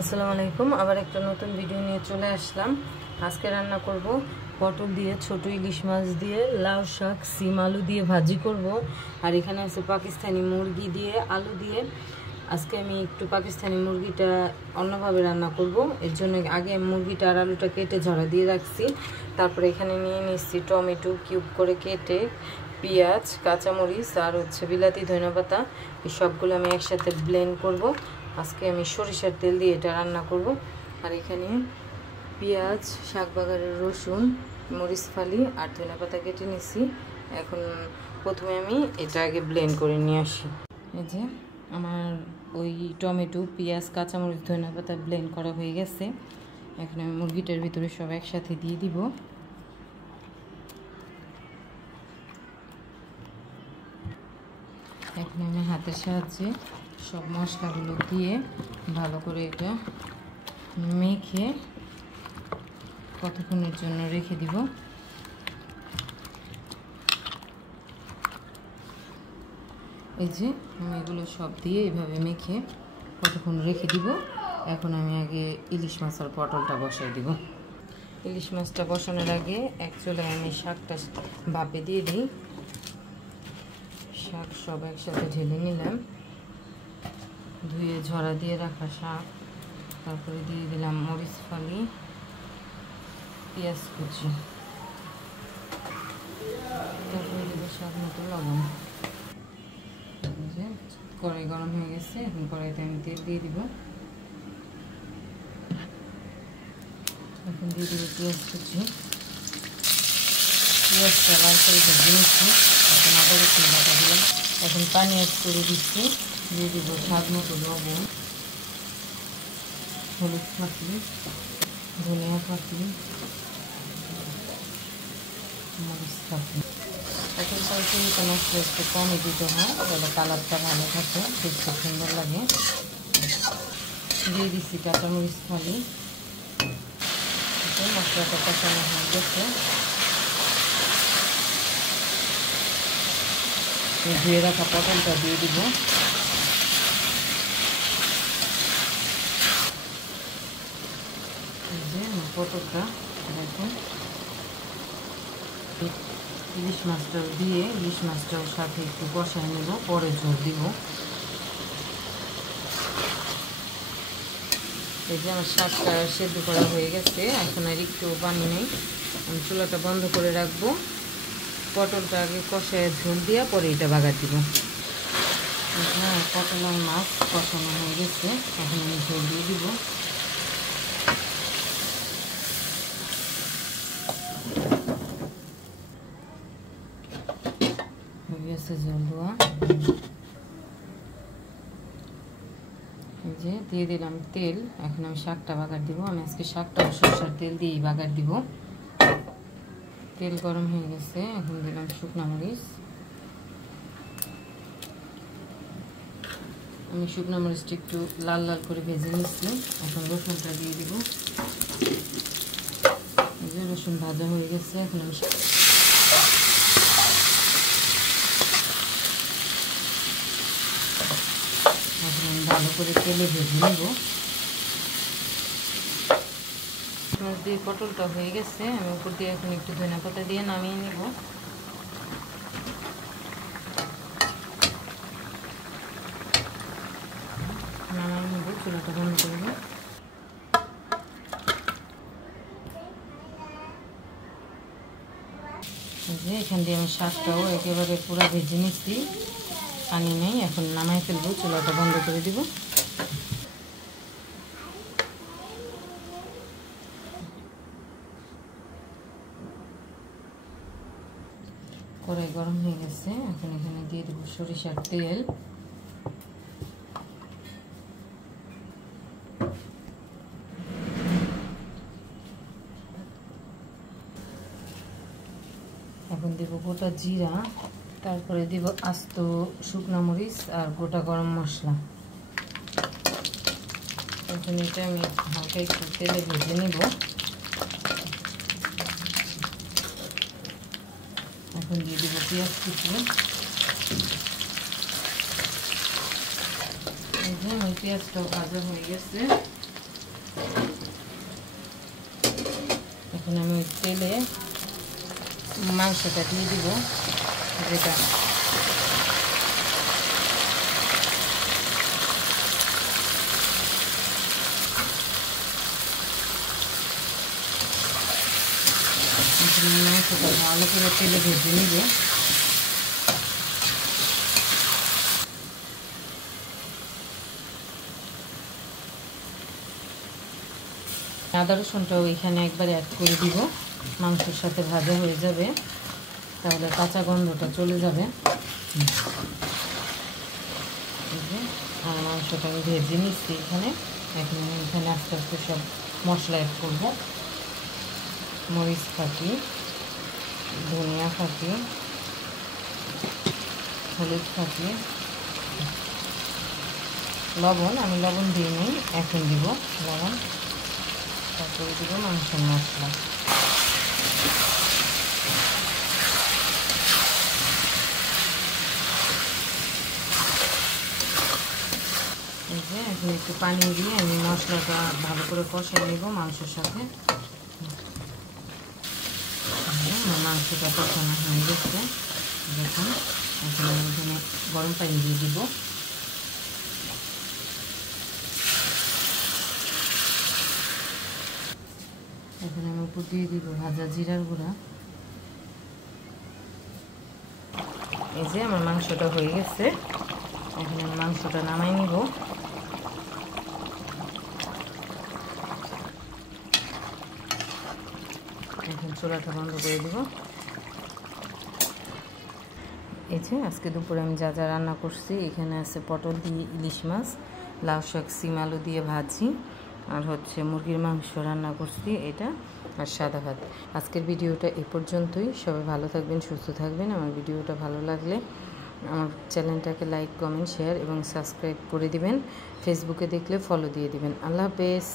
আসসালামু আলাইকুম। আবার একটা নতুন ভিডিও নিয়ে চলে আসলাম। আজকে রান্না করব পটল দিয়ে, ছোট ইলিশ মাছ দিয়ে, লাউ শাক, সিম আলু দিয়ে ভাজি করব। আর এখানে আছে পাকিস্তানি মুরগি দিয়ে, আলু দিয়ে। আজকে আমি একটু পাকিস্তানি মুরগিটা অন্যভাবে রান্না করব। এর জন্য আগে মুরগিটা আর আলুটা কেটে ঝরা দিয়ে রাখছি। তারপরে এখানে নিয়ে নিচ্ছি টমেটো কিউব করে কেটে, পেঁয়াজ, কাঁচামরিচ আর বিলাতি ধনেপাতা। এই সবগুলো আমি একসাথে ব্লেন্ড করব। আজকে আমি সরিষার তেল দিয়ে এটা রান্না করব। আর এখানে পেঁয়াজ, শাক বাগারের রসুন, মরিচ ফালি আর ধনেপাতা কেটে নিছি। এখন প্রথমে আমি এটা আগে ব্লেন্ড করে নিয়ে আসি। এই যে আমার ওই টমেটো, পেঁয়াজ, কাঁচামরিচ, ধনেপাতা ব্লেন্ড করা হয়ে গেছে। এখন আমি মুরগিটার ভিতরে সব একসাথে দিয়ে দিব। এখন আমি হাতের সাহায্যে সব মশলাগুলো দিয়ে ভালো করে এটা মেখে কতক্ষণের জন্য রেখে দিব। এই যে আমি এগুলো সব দিয়ে এইভাবে মেখে কতক্ষণ রেখে দিব। এখন আমি আগে ইলিশ মাছ আর পটলটা বসাই দিব। ইলিশ মাছটা বসানোর আগে এক চুলায় আমি শাকটা ভাপে দিয়ে দিই। শাক সব একসাথে ঢেলে নিলাম। ধুয়ে ঝরা দিয়ে রাখা শাক, তারপরে দিয়ে দিলাম মরিচ ফালি, পেঁয়াজ কুচি, তারপরে দিব স্বাদ মতো লবণ। যে কড়াই গরম হয়ে গেছে, এখন কড়াইতে আমি তেল দিয়ে দিব। এখন দিয়ে দিব পেঁয়াজ কুচি। পেঁয়াজটা লাল করে ভেজে নিচ্ছি। এখন আদা রসুন বাটা দিলাম। এখন পানি অ্যাড করে দিচ্ছি। দিয়ে দিব স্বাদ মতো লবণ, হলুদ পাতি, ধনিয়া পাতি, মরিচ পাতি। এখন তরকারিটা মশলা একটু কমই দিতে হয়, তাহলে কালারটা ভালো থাকে, দেখতে সুন্দর লাগে। দিয়ে দিচ্ছি কাঁচামরিচ ফালি। মশলাটা কষানো হয়ে গেছে। ধুয়ে রাখা পটলটা দিয়ে দিব। পটলটা দেখুন, ইলিশ মাছটাও দিয়ে ইলিশ মাছটাও সাথে একটু কষায় নেব, পরে ঝোল দিব। এই যে আমার শাকটা সেদ্ধ করা হয়ে গেছে। এখন আর একটু পানি নেই। আমি চুলাটা বন্ধ করে রাখবো। পটলটা আগে কষায় ঝোল দিয়ে পরে এটা বাগার দিব। হ্যাঁ, পটল আর মাছ কষানো হয়ে গেছে। এখন আমি ঝোল দিয়ে দিব। ঝোল দেওয়া, এই যে দিয়ে দিলাম তেল। এখন আমি শাকটা বাগার দিব। আমি আজকে শাকটা সরষের তেল দিয়েই বাগার দিব। তেল গরম হয়ে গেছে। এখন দিলাম শুকনো মরিচ। আমি শুকনো মরিচটা একটু লাল লাল করে ভেজে নিচ্ছি। এখন রসুনটা দিয়ে দিব। এই যে রসুন ভাজা হয়ে গেছে। এখন আমি ভালো করে তেলে ভেজে নেব। মাছ দিয়ে পটলটা হয়ে গেছে। আমি উপর দিয়ে এখন একটু ধনিয়া পাতা দিয়ে নামিয়ে নেব। নামিয়ে নেব, চুলাটা বন্ধ করব। যে এখান দিয়ে আমি শাকটাও একেবারে পুরো ভেজে নিচ্ছি, পানি নেই। এখন নামাই ফেলবো, চুলাটা বন্ধ করে দিব। কড়াই গরম হয়ে গেছে। এখন এখানে দিয়ে দেবো সরিষার তেল। এখন দেব গোটা জিরা, তারপরে দিব আস্ত শুকনো মরিচ আর গোটা গরম মশলা। এখন এটা আমি হালকা একটু তেলে ভেজে নেব। এখন দিয়ে দেবো পেঁয়াজ কুচি। এই যে আমার পেঁয়াজটাও ভাজা হয়ে গেছে। এখন আমি ওই তেলে মাংসটা দিয়ে দিব, যেটা মাংসটা ভালো করে তেলে ভেজে নিব। আদা রসুনটাও এখানে একবার অ্যাড করে দিব, মাংসের সাথে ভাজা হয়ে যাবে, তাহলে কাঁচা গন্ধটা চলে যাবে। আর মাংসটা আমি ভেজে নিচ্ছি এখানে। এখন আমি এখানে আস্তে আস্তে সব মশলা অ্যাড করব। মরিচ ফাঁকি, ধনিয়া ফাঁকি, হলুদ ফাঁকি, লবণ আমি লবণ দিই নি, এখন দিব লবণ। তারপরে দিব মাংসের মশলা। এই যে এখন একটু পানি দিয়ে আমি মশলাটা ভালো করে কষিয়ে নেব মাংসের সাথে। মাংসটা কষানো হয়ে গেছে, দেখুন। এখন আমি এখানে গরম পানি দিয়ে দিব। এখন আমি উপর দিয়ে দিব ভাজা জিরার গুঁড়া। এই যে আমার মাংসটা হয়ে গেছে, এখন আমি মাংসটা নামাই নিব। এখন চুলাটা বন্ধ করে দিব। এই যে আজকে দুপুরে আমি যা যা রান্না করছি, এখানে আছে পটল দিয়ে ইলিশ মাছ, লাউ শাক, সিম আলু দিয়ে ভাজি, আর হচ্ছে মুরগির মাংস রান্না করছি এটা, আর সাদা ভাত। আজকের ভিডিওটা এ পর্যন্তই। সবাই ভালো থাকবেন, সুস্থ থাকবেন। আমার ভিডিওটা ভালো লাগলে আমার চ্যানেলটাকে লাইক, কমেন্ট, শেয়ার এবং সাবস্ক্রাইব করে দিবেন। ফেসবুকে দেখলে ফলো দিয়ে দিবেন। আল্লাহ হাফেজ।